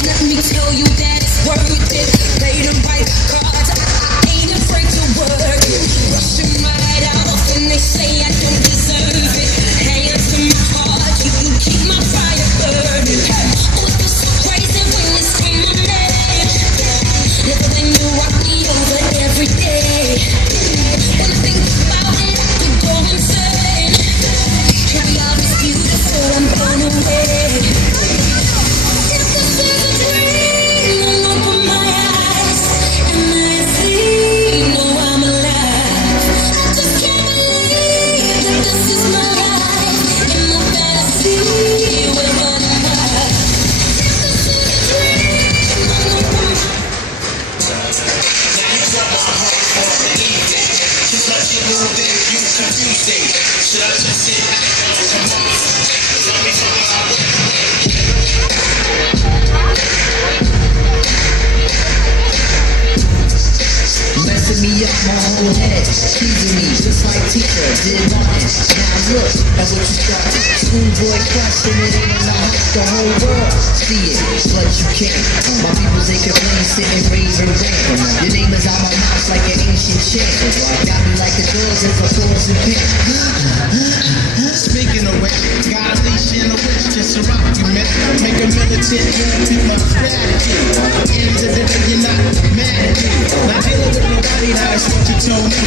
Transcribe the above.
Let me tell you that it's worth it. Play the right cards, I ain't afraid to work it. Rushing right off and they say I don't deserve it. Hands to my heart, you keep my fire burning. Oh, it feels so crazy when you scream my name. Never than you walk me over every day. When I think about it, I could go insane. Your love is beautiful, I'm blown away. Messing me up my whole head, teasing me just like teacher did nothing. Now look at what you started. Schoolboy crush and it ain't enough. The whole world see it, but you can't. My people they complain, sit and rave and rant. Your name is on my mouth like an ancient chant. Got me like a doors as a force and pin. Speaking of which, got a leash and a witch just a rock you man. Make a militant young to my strategy. End of the day, you're not mad at me. Not dealing with nobody, that's what you told me.